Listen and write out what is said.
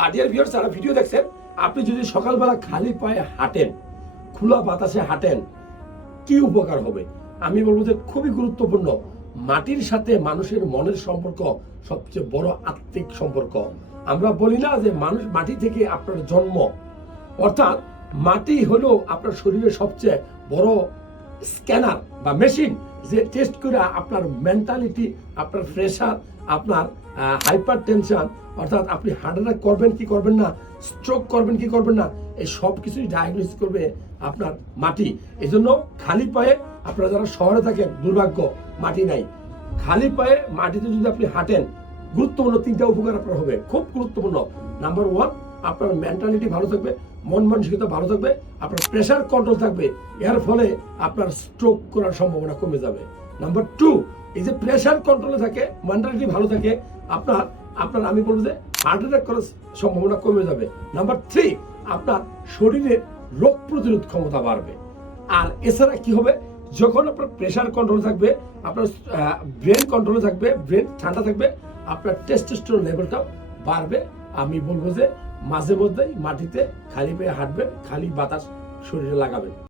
আর dear viewers যারা video দেখছেন, আপনি যদি সকালবেলা খালি পায়ে হাঁটেন, খোলা বাতাসে হাঁটেন, কি উপকার হবে? আমি বলব যে খুবই গুরুত্বপূর্ণ। মাটির সাথে মানুষের মনের সম্পর্ক সবচেয়ে বড় আত্মিক সম্পর্ক। আমরা বলি না যে মানুষ মাটি থেকে আপনার জন্ম। অর্থাৎ মাটি হলো আপনার শরীরের সবচেয়ে বড় স্ক্যানার বা মেশিন যে টেস্ট করে আপনার মেন্টালিটি আপনার প্রেশার আপনার হাইপার টেনশন অর্থাৎ আপনি হার্ট অ্যাটাক করবেন কি করবেন না স্ট্রোক করবেন কি করবেন না, এই সব কিছুই ডায়াগনোস করবে আপনার মাটি। এই জন্য খালি পায়ে আপনারা যারা শহরে থাকেন, দুর্ভাগ্য, মাটি নাই। খালি পায়ে মাটিতে যদি আপনি হাঁটেন, গুরুত্বপূর্ণ তিনটা উপকার আপনার হবে। খুব গুরুত্বপূর্ণ। নাম্বার ওয়ান আপনার মেন্টালিটি ভালো থাকবে। মন মানসিকতা ভালো থাকবে, আপনার প্রেশার কন্ট্রোল থাকবে, এর ফলে আপনার স্ট্রোক করার সম্ভাবনা কমে যাবে। নাম্বার টু এই যে প্রেশার কন্ট্রোলে থাকে মেন্টালিটি ভালো থাকে, আপনার আপনার আমি বলব যে হার্ট অ্যাটাক করার সম্ভাবনা কমে যাবে। নাম্বার থ্রি আপনার শরীরের রোগ প্রতিরোধ ক্ষমতা বাড়বে। আর এছাড়া কি হবে? যখন আপনার প্রেশার কন্ট্রোল থাকবে, আপনার ব্রেন কন্ট্রোলে থাকবে ব্রেন ঠান্ডা থাকবে, আপনার টেস্টোস্টেরন লেভেলটাও বাড়বে। আমি বলব যে মাঝে মধ্যেই মাটিতে খালি পেয়ে হাঁটবেন খালি বাতাস শরীরে লাগাবেন।